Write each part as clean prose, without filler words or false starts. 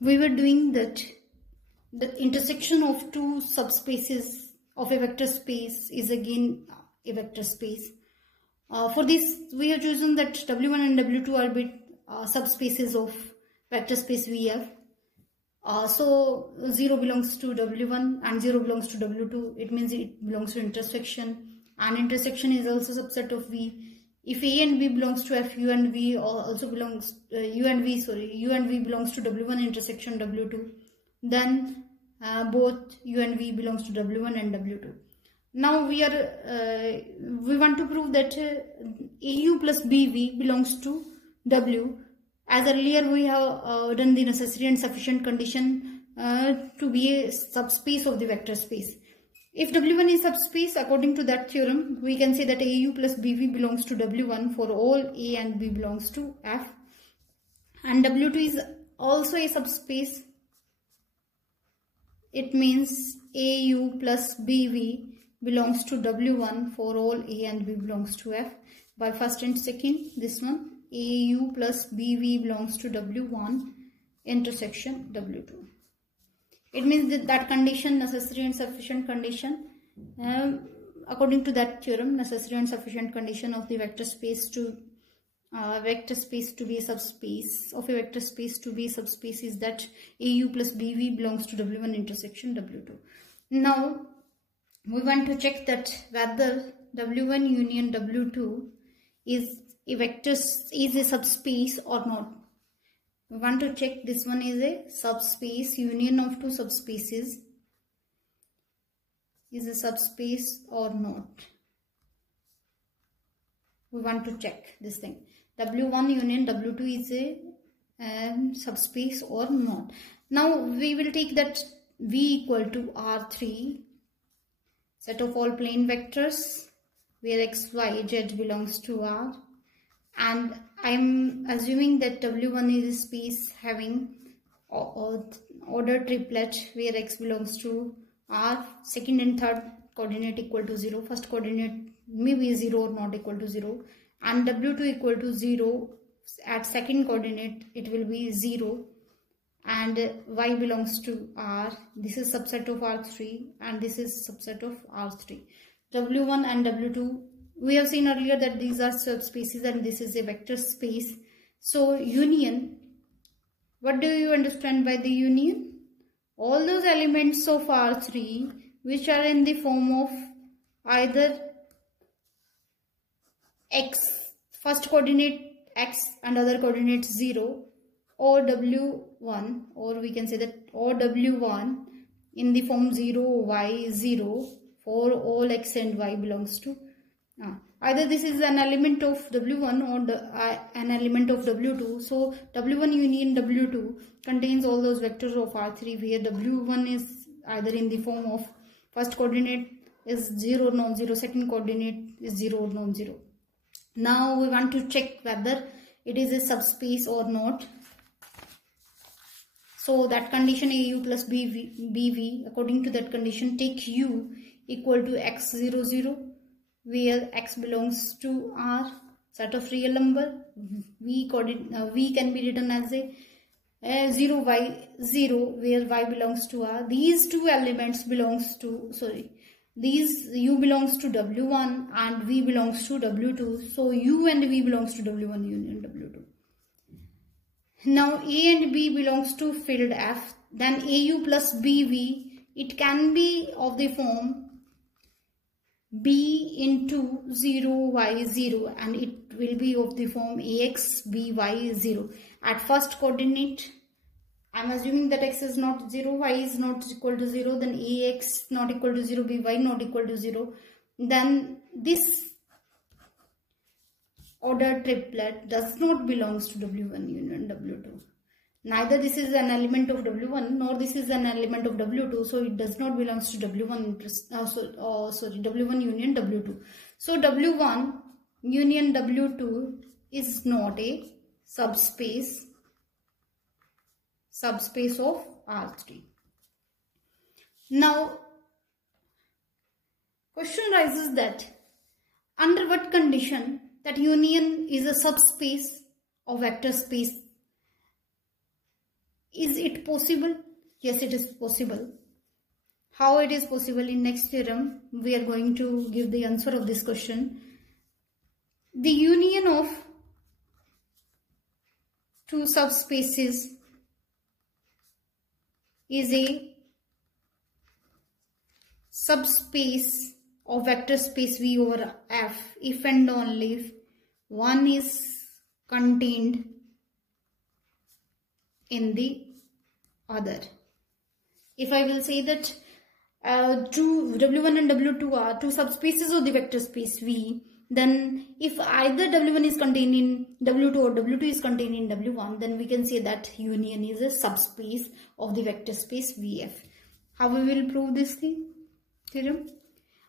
we were doing that the intersection of two subspaces of a vector space is again a vector space. For this, we have chosen that W1 and W2 are subspaces of vector space VF. So 0 belongs to W1 and 0 belongs to W2. It means it belongs to intersection, and intersection is also subset of V. If A and B belongs to F, U and V also belongs U and V belongs to W1 intersection W2. Then both U and V belongs to W1 and W2. Now we want to prove that AU plus BV belongs to W. As earlier we have done the necessary and sufficient condition to be a subspace of the vector space. If W1 is subspace, according to that theorem, we can say that AU plus BV belongs to W1 for all A and B belongs to F. And W2 is also a subspace. It means AU plus BV belongs to W1 for all A and B belongs to F. By first and second, this one, AU plus BV belongs to W1 intersection W2. It means that condition, necessary and sufficient condition, according to that theorem, necessary and sufficient condition of the vector space to be a subspace of a vector space to be a subspace is that AU plus BV belongs to W1 intersection W2. Now we want to check that whether W1 union W2 is a subspace or not. We want to check this one is a subspace, union of two subspaces is a subspace or not. We want to check this thing. W1 union W2 is a subspace or not. Now we will take that V equal to R3, set of all plane vectors where x, y, z belongs to R. And I'm assuming that W1 is a space having order triplet where x belongs to R, second and third coordinate equal to 0, first coordinate may be 0 or not equal to 0, and W2 equal to 0 at second coordinate it will be 0, and y belongs to R. This is subset of R3 and this is subset of R3. W1 and W2, we have seen earlier that these are subspaces and this is a vector space. So union, what do you understand by the union? All those elements of R3 which are in the form of either x, first coordinate x and other coordinate 0, or W1, or we can say that or W1 in the form 0, y, 0 for all x and y belongs to either this is an element of W1 or an element of W2. So W1 union W2 contains all those vectors of R3 where W1 is either in the form of first coordinate is 0 or non-zero, second coordinate is 0 or non-zero. Now we want to check whether it is a subspace or not. So that condition AU plus BV, according to that condition, take U equal to x0, 0, where x belongs to R, set of real number. V can be written as a 0, y, 0, where y belongs to R. These two elements belongs to, these U belongs to W1 and V belongs to W2. So U and V belongs to W1 union W2. Now A and B belongs to field F. Then AU plus BV, it can be of the form B into 0, y, 0, and it will be of the form AX, BY, 0. At first coordinate, I am assuming that x is not 0, y is not equal to 0, then AX not equal to 0, BY not equal to 0. Then this order triplet does not belongs to W1 union W2. Neither this is an element of W1 nor this is an element of W2, so it does not belongs to W1 W1 union W2. So W1 union W2 is not a subspace of R3. Now question rises that under what condition that union is a subspace of vector space Is it possible? Yes, it is possible. How it is possible? In next theorem, we are going to give the answer of this question. The union of two subspaces is a subspace of vector space V over F if and only if one is contained in the other. If I will say that W1 and W2 are two subspaces of the vector space V, then if either W1 is contained in W2 or W2 is contained in W1, then we can say that union is a subspace of the vector space VF. How we will prove this theorem?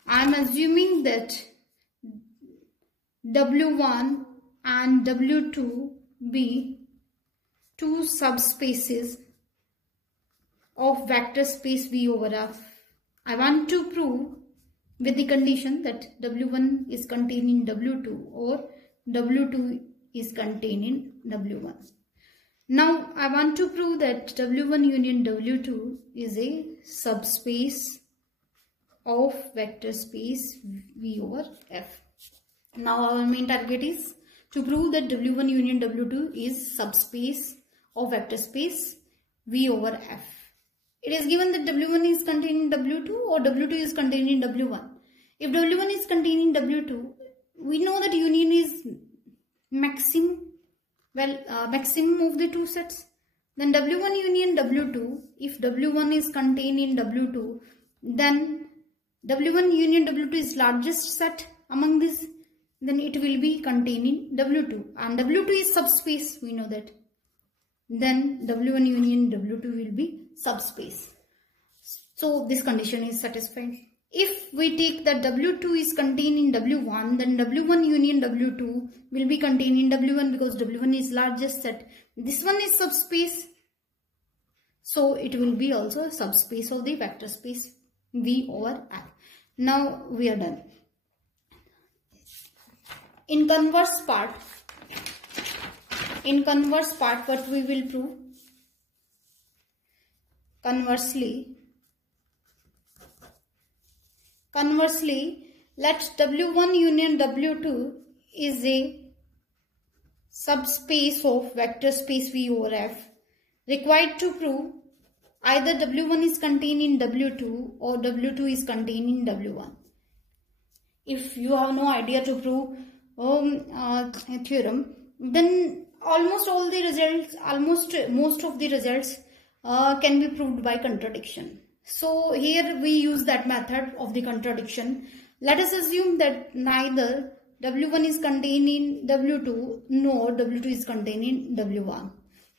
I am assuming that W1 and W2 be two subspaces of vector space V over F. I want to prove with the condition that W1 is contained in W2 or W2 is contained in W1. Now I want to prove that W1 union W2 is a subspace of vector space V over F. Now our main target is to prove that W1 union W2 is subspace of vector space V over F. It is given that W1 is contained in W2 or W2 is contained in W1. If W1 is contained in W2, we know that union is maximum of the two sets. Then W1 union W2, if W1 is contained in W2, then W1 union W2 is largest set among this, then it will be contained in W2. And W2 is subspace, we know that. Then W1 union W2 will be subspace. So this condition is satisfied. If we take that W2 is contained in W1, then W1 union W2 will be contained in W1 because W1 is largest set. This one is subspace. So it will be also a subspace of the vector space V over F. Now we are done. In converse part, what we will prove? Conversely, let W1 union W2 is a subspace of vector space V over F. Required to prove either W1 is contained in W2 or W2 is contained in W1. If you have no idea to prove a theorem, then most of the results can be proved by contradiction. So here we use that method of the contradiction. Let us assume that neither W1 is contained in W2 nor W2 is contained in W1.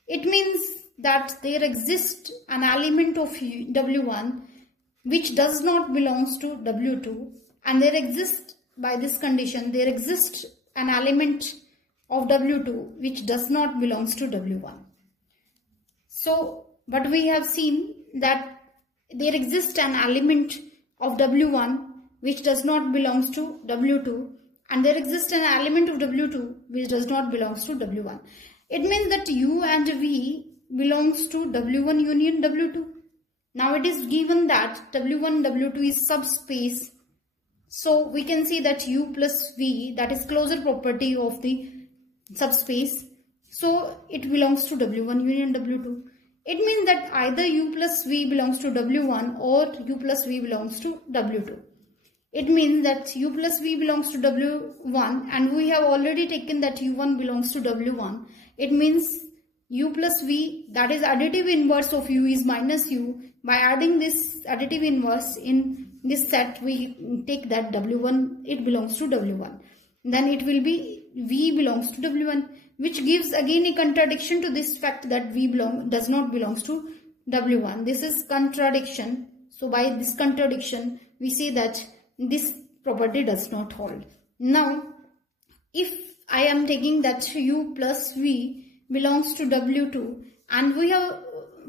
It means that there exists an element of W1 which does not belong to W2, and there exists, by this condition, there exists an element of W2 which does not belong to W1. So but we have seen that there exists an element of W1 which does not belong to W2, and there exists an element of W2 which does not belong to W1. It means that U and V belongs to W1 union W2. Now it is given that W1 W2 is subspace. So we can see that U plus V, that is closure property of the subspace. So it belongs to W1 union W2. It means that either U plus V belongs to W1 or U plus V belongs to W2. It means that U plus V belongs to W1, and we have already taken that U1 belongs to W1. It means U plus V, that is additive inverse of U, is minus U. By adding this additive inverse in this set, we take that W1, it belongs to W1. Then it will be V belongs to W1, which gives again a contradiction to this fact that V does not belongs to W1. This is contradiction. So by this contradiction, we say that this property does not hold. Now, if I am taking that U plus V belongs to W2, and we have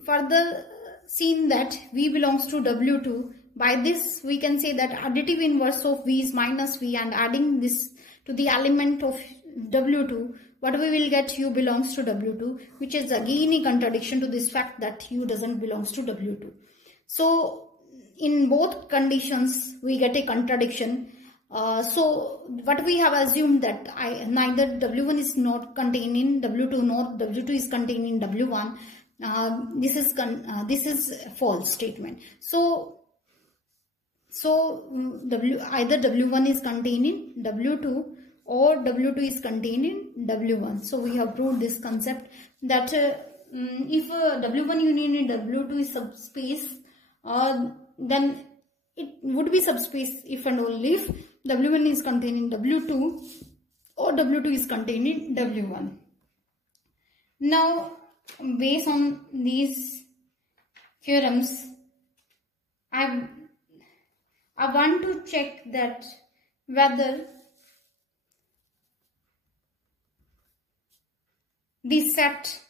further seen that V belongs to W2, by this we can say that additive inverse of V is minus V, and adding this to the element of W2, what we will get? U belongs to W2, which is again a contradiction to this fact that U doesn't belongs to W2. So in both conditions we get a contradiction. So what we have assumed that neither W1 is not contained in W2 nor W2 is contained in W1. This is a false statement. So either W1 is contained in W2 or W2 is contained in W1. So we have proved this concept that if W1 union in W2 is subspace, then it would be subspace if and only if W1 is contained in W2 or W2 is contained in W1. Now, based on these theorems, I want to check that whether the set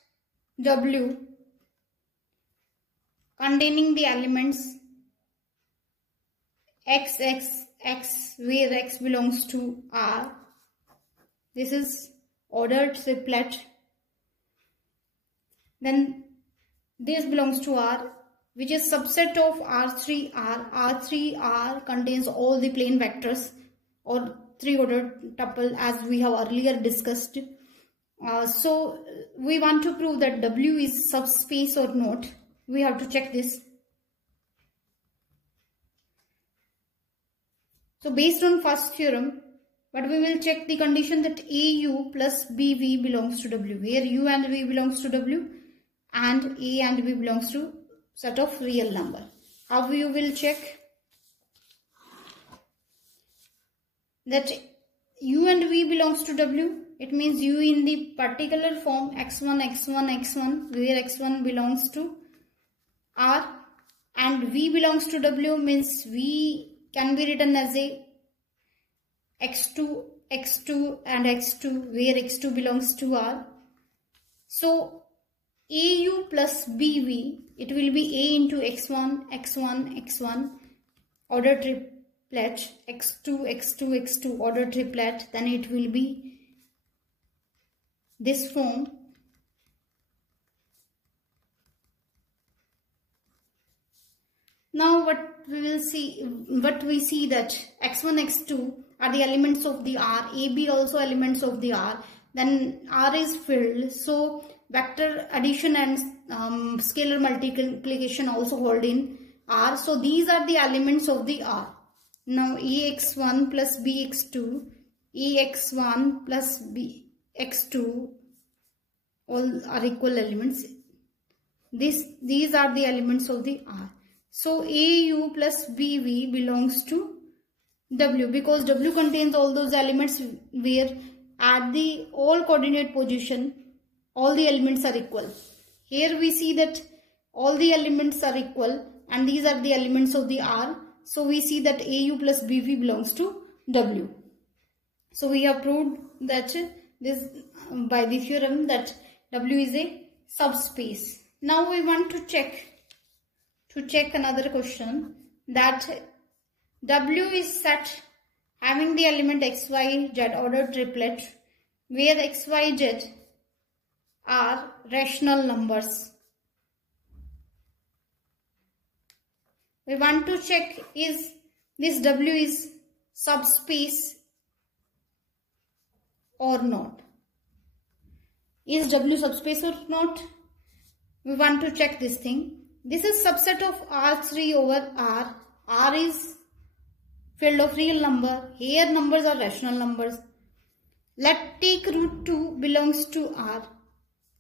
W containing the elements x, where x belongs to R, this is ordered triplet, then this belongs to R, which is subset of R3R. R3R contains all the plane vectors or 3-ordered tuple as we have earlier discussed. So we want to prove that W is subspace or not. We have to check this. So based on first theorem, but we will check the condition that AU plus BV belongs to W, where U and V belongs to W and A and B belongs to set of real number. How you will check? That U and V belongs to W. It means U in the particular form x1, x1, x1, where x1 belongs to R, and V belongs to W means V can be written as a x2, x2 and x2, where x2 belongs to R. So AU plus BV, it will be A into x1, x1, x1, order triplet, x2, x2, x2, order triplet, then it will be this form. Now what we see that x1, x2 are the elements of the R, AB also elements of the R, then R is filled, so vector addition and scalar multiplication also hold in R, so these are the elements of the R. Now AX1 plus BX2, AX1 plus BX2 all are equal elements. These are the elements of the R. So AU plus BV belongs to W, because W contains all those elements where at the all coordinate position all the elements are equal. Here we see that all the elements are equal and these are the elements of the R. So we see that AU plus BV belongs to W. So we have proved that this by the theorem that W is a subspace. Now we want to check another question, that W is set having the element x, y, z ordered triplet, where x, y, z are rational numbers. We want to check is this W is subspace or not. Is W subspace or not? We want to check this thing. This is subset of R3 over R. R is field of real number. Here numbers are rational numbers. Let take root 2 belongs to R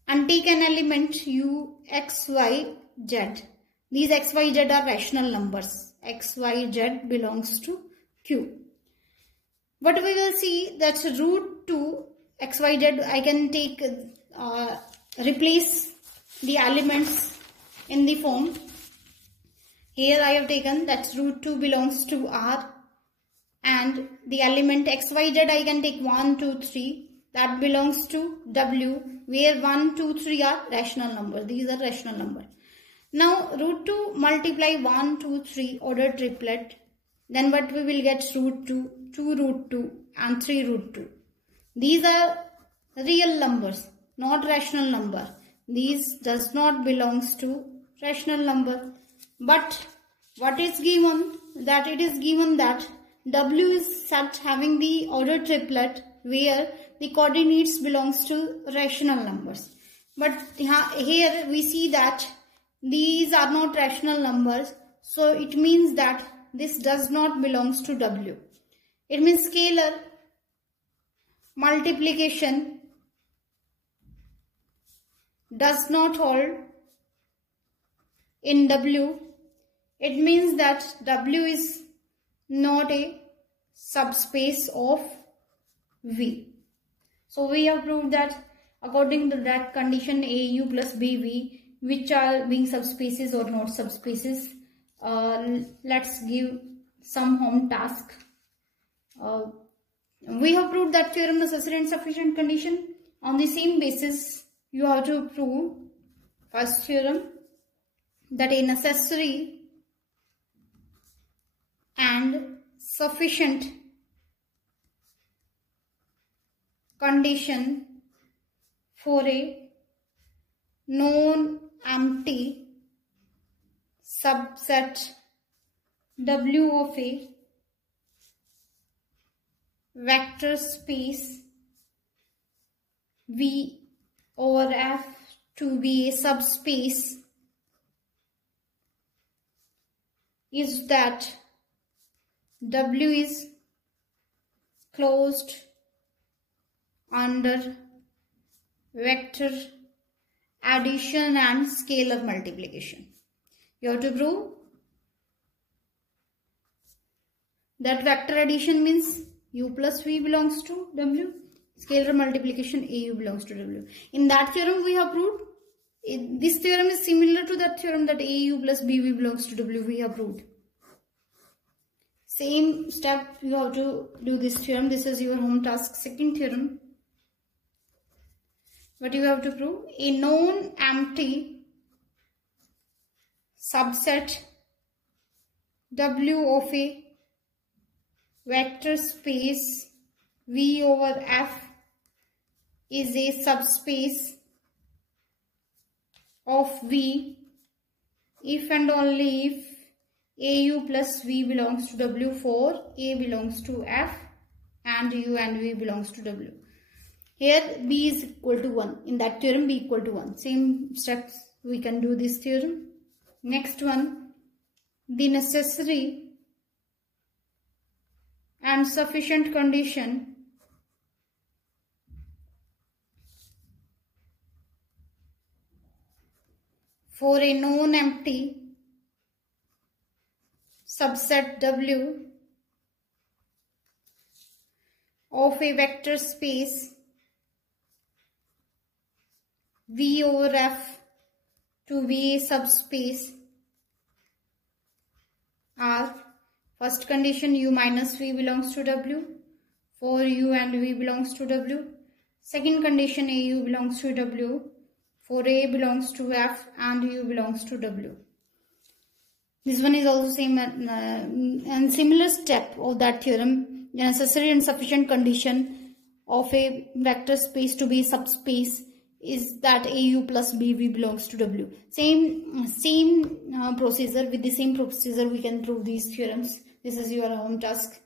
and take an element U, X, Y, Z. These X, Y, Z are rational numbers. X, Y, Z belongs to Q. But we will see that root 2 X, Y, Z, I can take replace the elements in the form. Here I have taken that root 2 belongs to R and the element x, y, z I can take 1, 2, 3 that belongs to W, where 1, 2, 3 are rational numbers. These are rational numbers. Now root 2 multiply 1, 2, 3 ordered triplet. Then what we will get? Root 2, 2 root 2 and 3 root 2. These are real numbers, not rational number. These does not belongs to rational number. But what is given? That it is given that W is set having the order triplet where the coordinates belongs to rational numbers. But here we see that these are not rational numbers. So it means that this does not belongs to W. It means scalar multiplication does not hold in W. It means that W is not a subspace of V. So we have proved that according to that condition AU plus BV, which are being subspaces or not subspaces. Let's give some home task. We have proved that theorem necessary and sufficient condition. On the same basis, you have to prove first theorem that a necessary and sufficient condition for a non-empty subset W of a vector space V over F to be a subspace is that W is closed under vector addition and scalar multiplication. You have to prove that vector addition means U plus V belongs to W. Scalar multiplication AU belongs to W. In that theorem we have proved. This theorem is similar to that theorem that AU plus BV belongs to W. We have proved. Same step you have to do this theorem. This is your home task. Second theorem. What you have to prove? A non-empty subset W of a vector space V over F is a subspace of V if and only if AU plus V belongs to W for A belongs to F and U and V belongs to W. Here B is equal to 1. In that theorem B equal to 1. Same steps we can do this theorem. Next one, the necessary and sufficient condition for a non-empty subset W of a vector space V over F to be a subspace are first condition U minus V belongs to W for U and V belongs to W. Second condition AU belongs to W for A belongs to F and U belongs to W. This one is also same and similar step of that theorem. The necessary and sufficient condition of a vector space to be subspace is that AU plus BV belongs to W. Same procedure. With the same procedure we can prove these theorems. This is your home task.